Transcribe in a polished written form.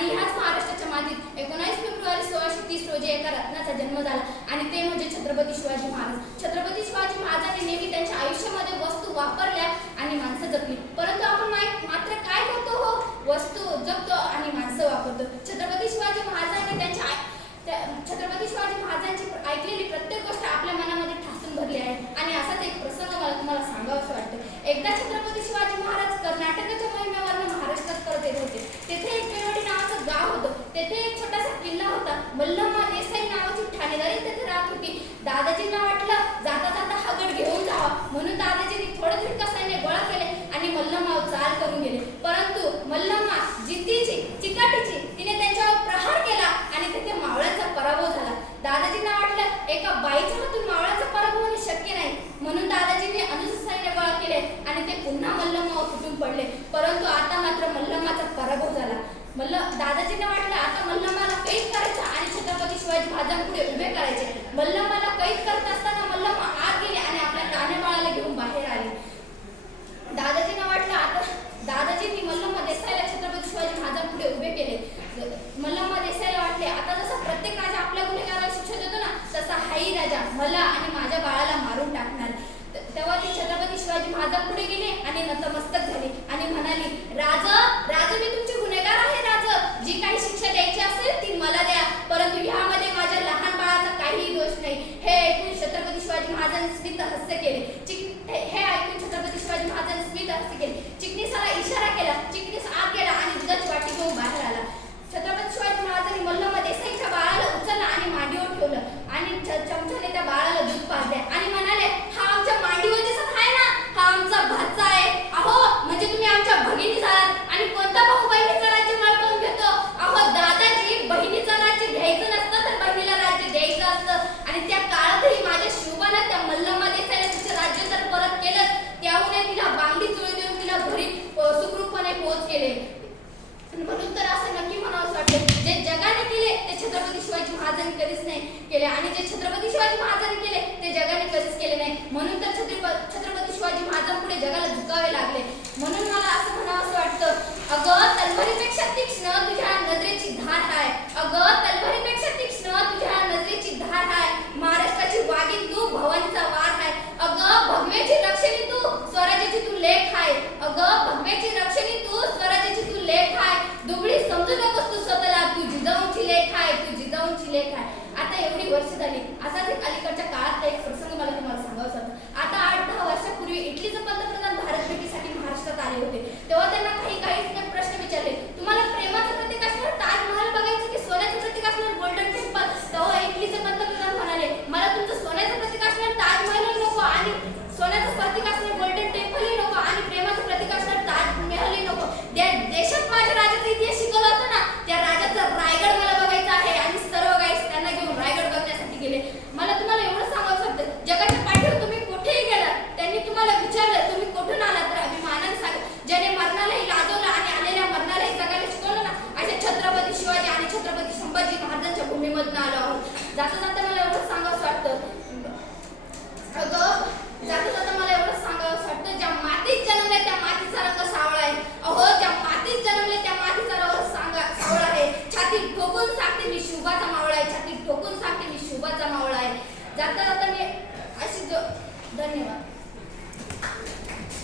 आणि ह्याच महाराष्ट्राच्या मातीत 19 फेब्रुवारी 1630 रोजी एका रत्नाचा जन्म झाला आणि ते म्हणजे छत्रपती शिवाजी महाराज. छत्रपती शिवाजी महाराजांनी नेहमी त्यांच्या आयुष्यामध्ये वस्तू वापरल्या आणि माणसं जपली, परंतु आपण मात्र काय करतो हो, वस्तू जपतो आणि माणसं वापरतो. छत्रपती शिवाजी महाराजांनी छत्रपती शिवाजी महाराजांची ऐकलेली प्रत्येक गोष्ट आपल्या मनामध्ये ठासून भरली आहे. आणि असाच एक प्रसंग मला तुम्हाला सांगावंसं वाटतं. एकदा छत्रपती शिवाजी महाराज कर्नाटकाच्या मोहिमेवरून महाराष्ट्रात परत येत होते. तेथे एक पेवडी नावाचं गाव होतं. तेथे एक छोटासा किल्ला होता. मल्लम्मा देसाई नावाची ठाणेदारी तेथे राहत होती. दादाजींना वाटलं जाता जाता हा गड घेऊन जावा, म्हणून दादाजींनी थोडं थोडं सैन्य गोळा केले आणि मल्लम्मावर चाल करून गेले. परंतु मल्लम्मा जिद्दीची, चिकाटीची, तिने त्यांच्यावर प्रहार केला आणि तेथे मावळ्याचा पराभव झाला. दादाजींना वाटलं एका बाईच्या हातून मावळ्याचा पराभव होणे शक्य नाही, म्हणून दादाजींनी अनुसूत सैन्य गोळा केले आणि ते पुन्हा मल्लम्मावर तुटून पडले. परंतु आता मात्र मल्लम्माचा पराभव झाला. दादाजींना वाटलं आता मल्लम्माला कैद करायचं आणि छत्रपती शिवाजी महाराजांपुढे उभे करायचे. मल्लम्माला कैद करत असताना मल्लम्मा आत गेले आणि आपल्या कान्हेबाळाला घेऊन बाहेर आले. दादाजींना वाटलं आता दादाजींनी मल्लम्मा देसाईला छत्रपती शिवाजी महाराजांपुढे उभे केले. मल्लम्मा देसाईला वाटले आता जसा प्रत्येक राजा आपल्या गुन्हेगाराला शिक्षा देतो ना, तसा हाही राजा मला आणि माझ्या बाळाला मारून टाकणार. तेव्हा ती छत्रपती शिवाजी महाराजांपुढे गेले आणि नतमस्तक झाली आणि म्हणाली, राज मी तुमचे गुन्हेगार आहे. राज, जी काही शिक्षा द्यायची असेल ती मला द्या, परंतु ह्यामध्ये माझ्या लहान बाळाचा काहीही दोष नाही. हे ऐकून छत्रपती शिवाजी महाराजांनी स्मित हास्य केले. हे ऐकून छत्रपती शिवाजी महाराजांनी स्मित हास्य केले. चिटणीसाला इशारा केला. चिटणीस आत गेला आणि दुधाची वाटी घेऊन बाहेर आला. छत्रपती शिवाजी महाराजांनी मल्लम्मा देसाईच्या बाळाला उचललं आणि मांडीवर ठेवलं आणि चमच्याने त्या बाळाला दूध पाजले आणि म्हणाले, हा आमच्या मांडीवर दिसत आहे ना, हा आमचा भाचा आहे. अहो, म्हणजे तुम्ही आमच्या भगिनी झालात आणि कोणता भाऊ बहिणीचं राज्य माळकून घेतो? अहो दादाजी, बहिणीचं राज्य घ्यायचं नसतं तर बहिणीला राज्य द्यायचं असतं. आणि त्या काळातही माझ्या शिवबानं त्या मल्लम्मा देसाईला तिचं राज्य जर परत केलं, त्यामुळे तिला बांगडी चुळी देऊन तिला घरी सुखरूपपणे पोहोच केले. म्हणून तर असं नक्की म्हणावंसं वाटतं, जे जगाने केले ते छत्रपती शिवाजी महाराजांनी कधीच नाही केले आणि जे छत्रपती शिवाजी महाराजांनी केले ते जगाने कधीच केले नाही. म्हणून तर छत्रपती शिवाजी महाराजांपुढे जगाला झुकावे लागले. म्हणून मला असं म्हणावंसं वाटतं, अगं तलवारीपेक्षा तीक्ष्ण तुझ्या नजरेची धार आहे. अगं तलवारीपेक्षा तीक्ष्ण तुझ्या नजरेची धार आहे. महाराष्ट्राची वाघीण तू, भवानीचा वार आहे. अगं भगव्याची रक्षणी तू, स्वराज्याची तू लेख आहे. अगं भगव्याची रक्षणी तू, स्वराज्याची तू लेख आहे. दुबळी समजू नकोस तू स्वतःला, तू जिजाऊंची लेख आहे, तू जिजाऊंची लेख आहे. आता एवढी वर्ष झाली,